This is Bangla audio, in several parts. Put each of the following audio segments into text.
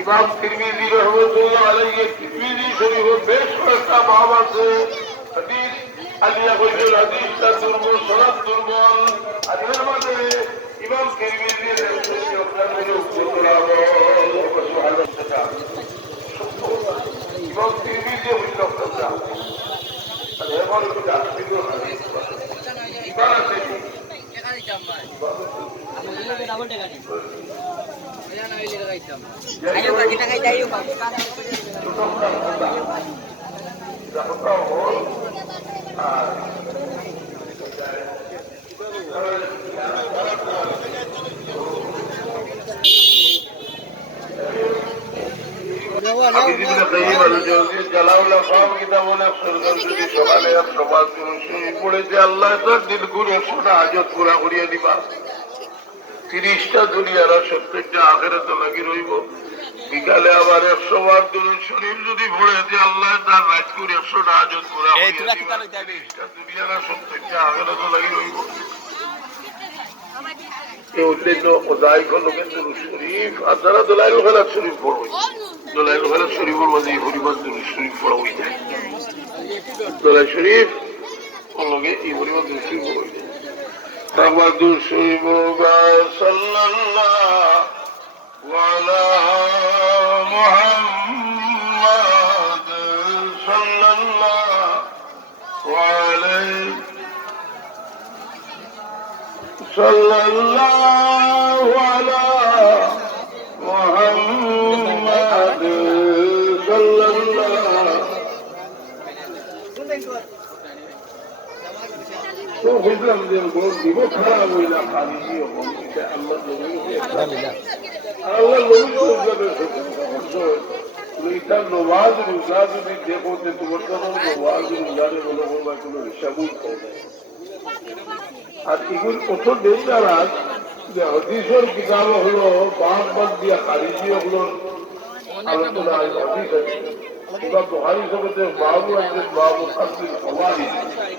ইমাম তিরমিজি রহমাতুল্লাহ আলাইহি তিরমিজি শরীফে বেশ কয়েকটা বাব আছে। হাদিস আলিয়া কইল হাদিসটা দুর্বল, সনদ দুর্বল। আর এর মধ্যে ইমাম তিরমিজি ইমাম তিরমিজি হইল কথা। আর এমন একটু আসছিল হাদিস ইমান আছে পড়েছে আল্লাহ তার দিল গুলো শোনা হাজত পুরা করিয়া দিবা। 30টা দুনিয়ার 70টা আখেরাত লাগি রইব। বিকালে আবার 100 বার দুরূদ শরীফ যদি পড়ে যে আল্লাহ তার রাত করে 100টা হাজত পুরা করিয়া দিবা। 30টা দুনিয়ার 70টা আখেরাত লাগি রইব। এই উল্লেখ্য খোদাই কোন লোকের দুরূদ শরীফ আর যারা দলাইল খালাত শরীফ পড়বে, দলাইল খালাত শরীফের মাঝে পরিমাণ দুরূদ শরীফ পড়া হয়ে যায়। দলাইল শরীফ কোন লোকে এই পরিমাণ দুরূদ শরীফ পড়া হয়ে যায়। তামাদু শরীফ সাল্লাল্লাহু আলা মুহাম্মাদ সাল্লাল্লাহু আলাইহি সাল্লাল্লাহু আলা মুহাম্মাদ সাল্লাল্লাহু তো বুঝলাম যে দিব খারাপ হইলা খালি আল্লাহ আল্লাহ তার নওয়াজ রোজা যদি দেখো তোমার নওয়াজ রোজারে বলে বলবা কোনো হিসাবই আর এগুলো কত ডেঞ্জারাস যে হদিসের কিতাব হলো বাদ বাদ দিয়া খারিজি হলো আলোচনা হদিস আছে। এবার বুখারী শরীফে বাবু আছে, বাবু তাফসীর হওয়ারি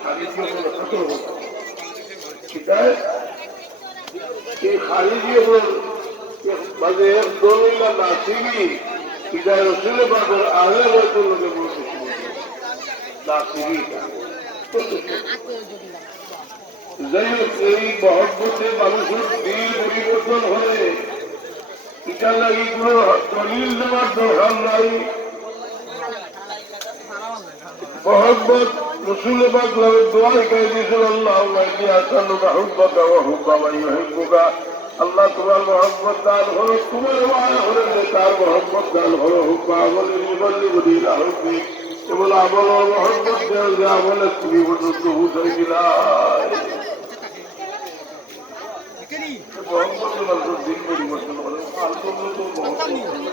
খারিজি হলো 17 বছর। ঠিক আছে, এই খারিজি হলো মানে দোলা নাসিবি ইদা রাসূল বাদর আহলে বাইতুল লোকে বলতে নাসিবি যাই হোক এই মহব্বতে মানুষের দিল পরিবর্তন হলে এটার লাগি কোন দলিল দেওয়ার দরকার নাই। মহব্বত রাসূল পাক দোয়া করে দিয়েছেন আল্লাহুম্মা ইন্নী আসআলুকা হুব্বাকা ওয়া হুব্বা মান ইউহিব্বুকা। আল্লাহ তোমার মহব্বত দান করো, তোমার মায়া করে তার মহব্বত দান করো। হুব্বা আমলে নিবল্লি বদিলা হুব্বি কেবল আমল ও মহব্বত দেওয়া যে আমলে তুমি পর্যন্ত পৌঁছাই দিলাই। দিন পরিবর্তন করে